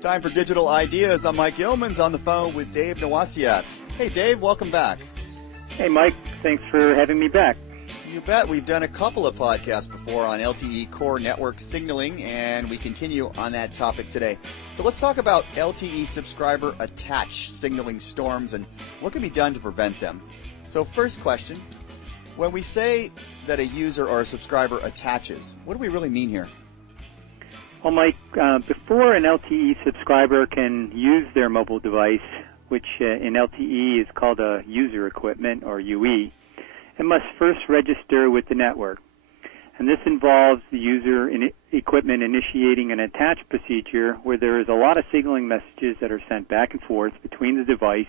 Time for Digital Ideas. I'm Mike Yeomans on the phone with Dave Nawasiat. Hey, Dave, welcome back. Hey, Mike. Thanks for having me back. You bet. We've done a couple of podcasts before on LTE core network signaling, and we continue on that topic today. So let's talk about LTE subscriber attach signaling storms and what can be done to prevent them. So first question, when we say that a user or a subscriber attaches, what do we really mean here? Well, Mike, before an LTE subscriber can use their mobile device, which in LTE is called a user equipment, or UE, it must first register with the network. And this involves the user equipment initiating an attach procedure where there is a lot of signaling messages that are sent back and forth between the device,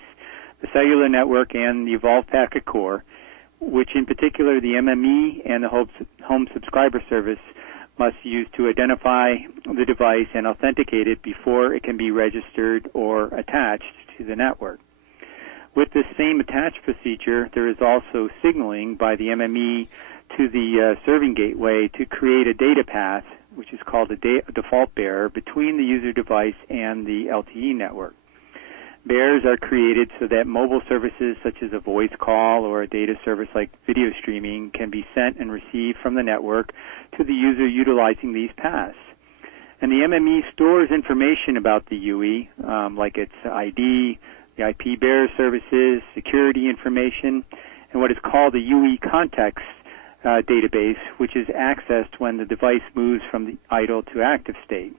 the cellular network, and the evolved packet core, which in particular the MME and the home subscriber service must use to identify the device and authenticate it before it can be registered or attached to the network. With this same attach procedure, there is also signaling by the MME to the serving gateway to create a data path, which is called a default bearer, between the user device and the LTE network. Bearers are created so that mobile services such as a voice call or a data service like video streaming can be sent and received from the network to the user utilizing these paths. And the MME stores information about the UE, like its ID, the IP bearer services, security information, and what is called a UE context database, which is accessed when the device moves from the idle to active state.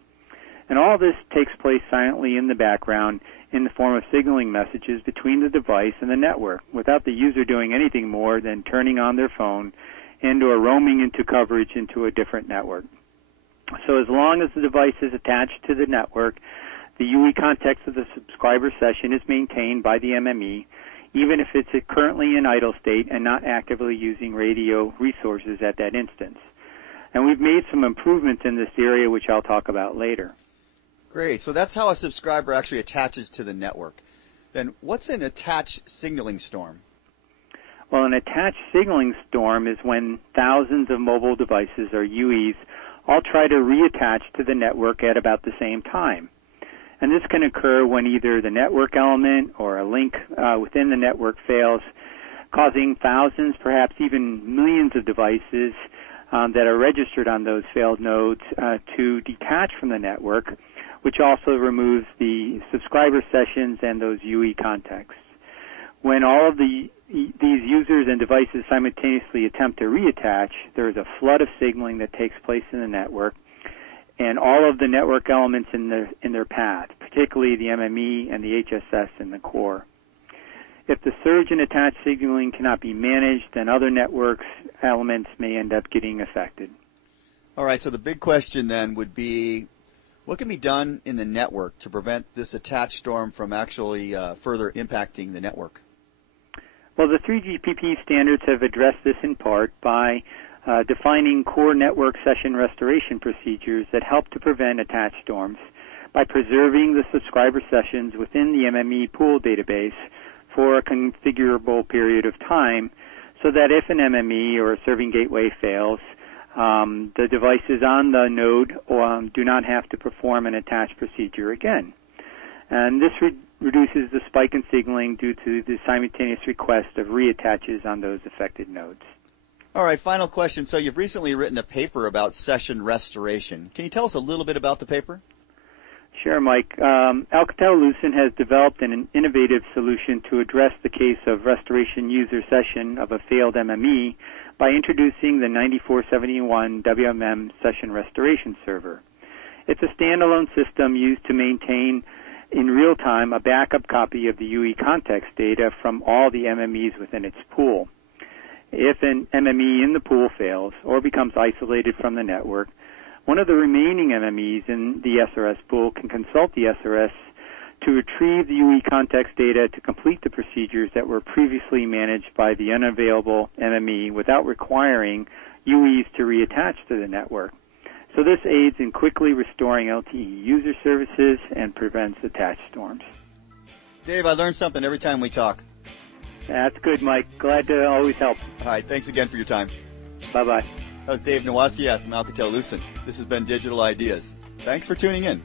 And all this takes place silently in the background in the form of signaling messages between the device and the network without the user doing anything more than turning on their phone and or roaming into coverage into a different network. So as long as the device is attached to the network, the UE context of the subscriber session is maintained by the MME, even if it's currently in idle state and not actively using radio resources at that instance. And we've made some improvements in this area, which I'll talk about later. Great. So that's how a subscriber actually attaches to the network. Then what's an attach signaling storm? Well, an attach signaling storm is when thousands of mobile devices, or UEs, all try to reattach to the network at about the same time. And this can occur when either the network element or a link within the network fails, causing thousands, perhaps even millions of devices that are registered on those failed nodes to detach from the network, which also removes the subscriber sessions and those UE contexts. When all of these users and devices simultaneously attempt to reattach, there is a flood of signaling that takes place in the network, and all of the network elements in their path, particularly the MME and the HSS in the core. If the surge in attached signaling cannot be managed, then other networks elements may end up getting affected. All right, so the big question then would be, what can be done in the network to prevent this attach storm from actually further impacting the network? Well, the 3GPP standards have addressed this in part by defining core network session restoration procedures that help to prevent attach storms by preserving the subscriber sessions within the MME pool database for a configurable period of time so that if an MME or a serving gateway fails, the devices on the node do not have to perform an attach procedure again. And this reduces the spike in signaling due to the simultaneous request of reattaches on those affected nodes. All right, final question. So you've recently written a paper about session restoration. Can you tell us a little bit about the paper? Sure, Mike. Alcatel-Lucent has developed an innovative solution to address the case of restoration user session of a failed MME by introducing the 9471 WMM session restoration server. It's a standalone system used to maintain in real time a backup copy of the UE context data from all the MMEs within its pool. If an MME in the pool fails or becomes isolated from the network, one of the remaining MMEs in the SRS pool can consult the SRS to retrieve the UE context data to complete the procedures that were previously managed by the unavailable MME without requiring UEs to reattach to the network. So this aids in quickly restoring LTE user services and prevents attach storms. Dave, I learn something every time we talk. That's good, Mike. Glad to always help. All right, thanks again for your time. Bye-bye. That was Dave Nawasiat from Alcatel-Lucent. This has been Digital Ideas. Thanks for tuning in.